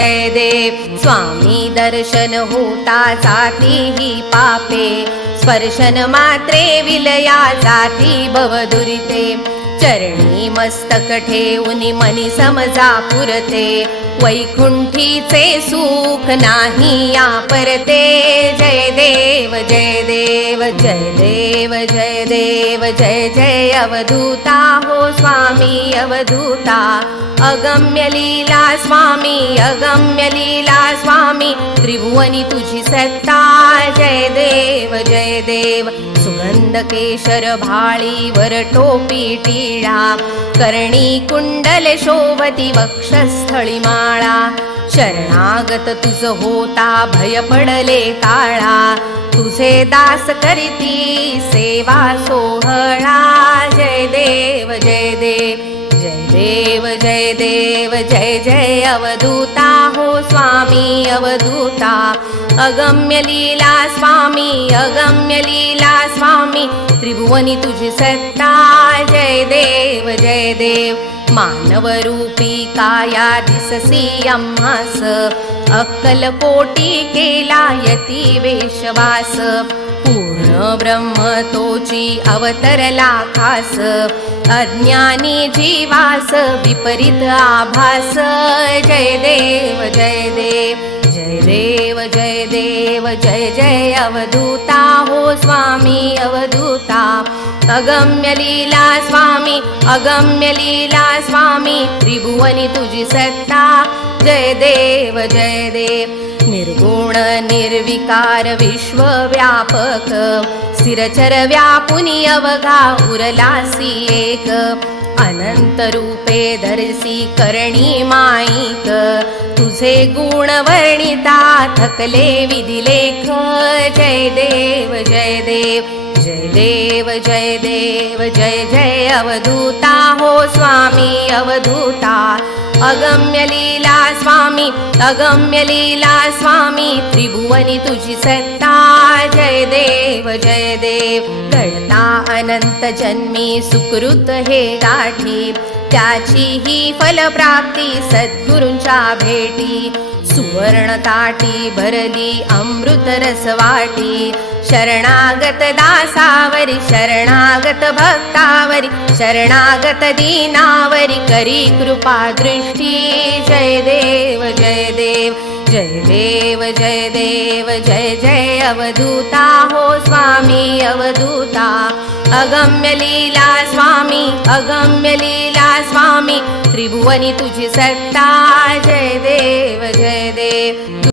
जय देव स्वामी दर्शन होता जातीही पापे. स्पर्शन मात्रे विलया जाती भवदुरिते. चरणी मस्तक ठेवून मनी समजा पुरते. वैकुंठीचे सुख नाही या परते जय देव जय देव जय देव जय देव जय जय अवधूता हो स्वामी अवधूता. अगम्य लीला स्वामी अगम्य लीला स्वामी त्रिभुवनी तुझी सत्ता. जय देव जय देव. सुगंध केशर भाळीवर टोपी टिळा. कर्णी कुंडल शोभती वक्षस्थळी माळा. शरणागत तुझ होता भय पडले काळा. तुझे दास करीती सेवा सोहळा. देव जय देव जय जय अवधूता हो स्वामी अवधूता। अगम्य लीला स्वामी अगम्य लीला स्वामी त्रिभुवनी तुझी सत्ता। जय देव जय देव मानवरूपी काया दिससी आम्हास अक्कल कोटी केला यती वेशवास पूर्ण ब्रह्म तोची अवतरला खास अज्ञानी जीवास विपरीत आभास. जय देव जय देव जय देव जय देव जय जय अवधूता. हो स्वामी अवधूता. अगम्य लीला स्वामी अगम्य लीला स्वामी त्रिभुवनी तुझी सत्ता. जय देव जय देव। निर्गुण निर्विकार विश्वव्यापक। स्थिरचर व्यापुनी अवघा उरलासी एक। अनंत रूपे धरसी करणी माईक। तुझे गुण वर्णिता थकले विधिलेख जय देव जय देव। जय देव जय देव जय जय अवधूता हो स्वामी अवधूता। अगम्य लीला स्वामी अगम्य लीला स्वामी त्रिभुवनी तुझी सत्ता जय देव जय देव. घडता अनंत जन्मी सुकृत हे गाठी त्याची ही फलप्राप्ती सद्गुरूंच्या भेटी. सुवर्ण ताटी भरली अमृत रस वाटी शरणागत दासावरी शरणागत भक्तावरी शरणागत दीनावरी करी कृपा दृष्टी। जय देव जय देव जय देव जय देव जय जय अवधूता। हो स्वामी अवधूता। अगम्य लीला स्वामी अगम्य लीला स्वामी त्रिभुवनी तुझी सत्ता. जय देव जय देव.